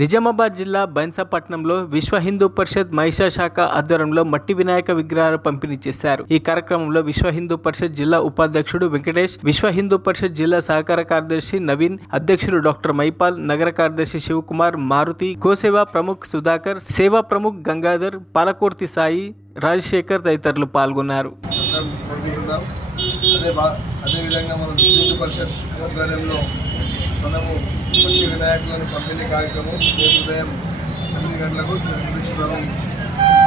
నిజామాబాద్ జిల్లా బైన్సాపట్నంలో విశ్వ హిందూ పరిషత్ మహిళా శాఖ ఆధ్వర్యంలో మట్టి వినాయక విగ్రహాలు పంపిణీ చేశారు. ఈ కార్యక్రమంలో విశ్వ హిందూ పరిషత్ జిల్లా ఉపాధ్యక్షుడు వెంకటేష్, విశ్వ హిందూ పరిషత్ జిల్లా సహకార కార్యదర్శి నవీన్, అధ్యక్షులు డాక్టర్ మైపాల్, నగర కార్యదర్శి శివకుమార్, మారుతి, గోసేవా ప్రముఖ్ సుధాకర్, సేవా ప్రముఖ్ గంగాధర్, పాలకుర్తి సాయి, రాజశేఖర్ తదితరులు పాల్గొన్నారు. అదేవిధంగా మనం విశ్వ హిందూ పరిషత్ ఆధ్వర్యంలో మనము మట్టి వినాయకులను పంపిణీ కార్యక్రమం రేపు ఉదయం 8 గంటలకు శ్రీ వెంకటేశ్వర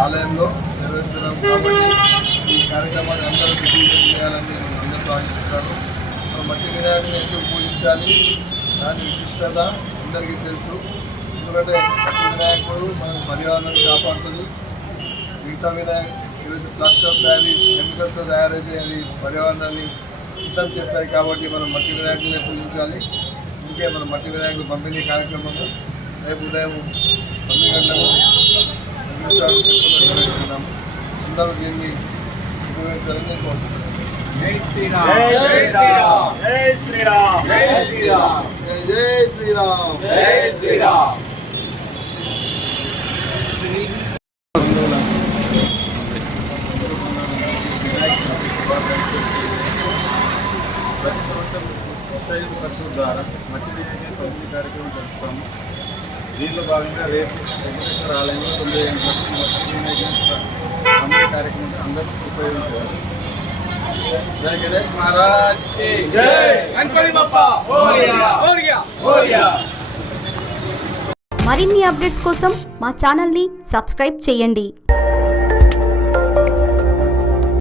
ఆలయంలో నిర్వహిస్తున్నాం. కాబట్టి ఈ కార్యక్రమాన్ని అందరూ విజయవంతం చేయాలని నేను అందరితో ఆశిస్తున్నాను. మనం మట్టి వినాయకుని ఎందుకు పూజించాలి, దాని విశిష్టత అందరికీ తెలుసు. ఎందుకంటే మట్టి వినాయకుడు మనం పర్యావరణాన్ని కాపాడుతుంది. మిగతా ఈరోజు ప్లాస్టర్ ఆఫ్ ప్యారిస్ కెమికల్స్తో తయారైతే అది పర్యావరణాన్ని సిద్ధం చేస్తాయి. కాబట్టి మనం మట్టి వినాయకులనే పూజించాలి. అందుకే మనం మట్టి వినాయకులు పంపిణీ కార్యక్రమము రేపు ఉదయం 9 గంటలకు నిర్వహిస్తున్నాము. అందరూ దీన్ని ఉపయోగించాలని కోరుతున్నాను. జై శ్రీరామ్, జై శ్రీరామ్, జై శ్రీరామ్, జై శ్రీరామ్, జై శ్రీరామ్, జై శ్రీరామ్. ప్రతి సంవత్సరం విశ్వ హిందూ పరిషత్ ద్వారా మట్టి వినాయక పంపిణీ కార్యక్రమం జరుపుతాము. దీనిలో భాగంగా రేపు వెంకటేశ్వర ఆలయంలో 9 గంటలకు మట్టి వినాయక పంపిణీ కార్యక్రమం అందరూ ఉపయోగించారు. జై గణేష్ మహారాజ్ కి జై. గణపతి బప్పా మోరియా. మరిన్ని అప్డేట్స్ కోసం మా ఛానల్ని సబ్స్క్రైబ్ చేయండి.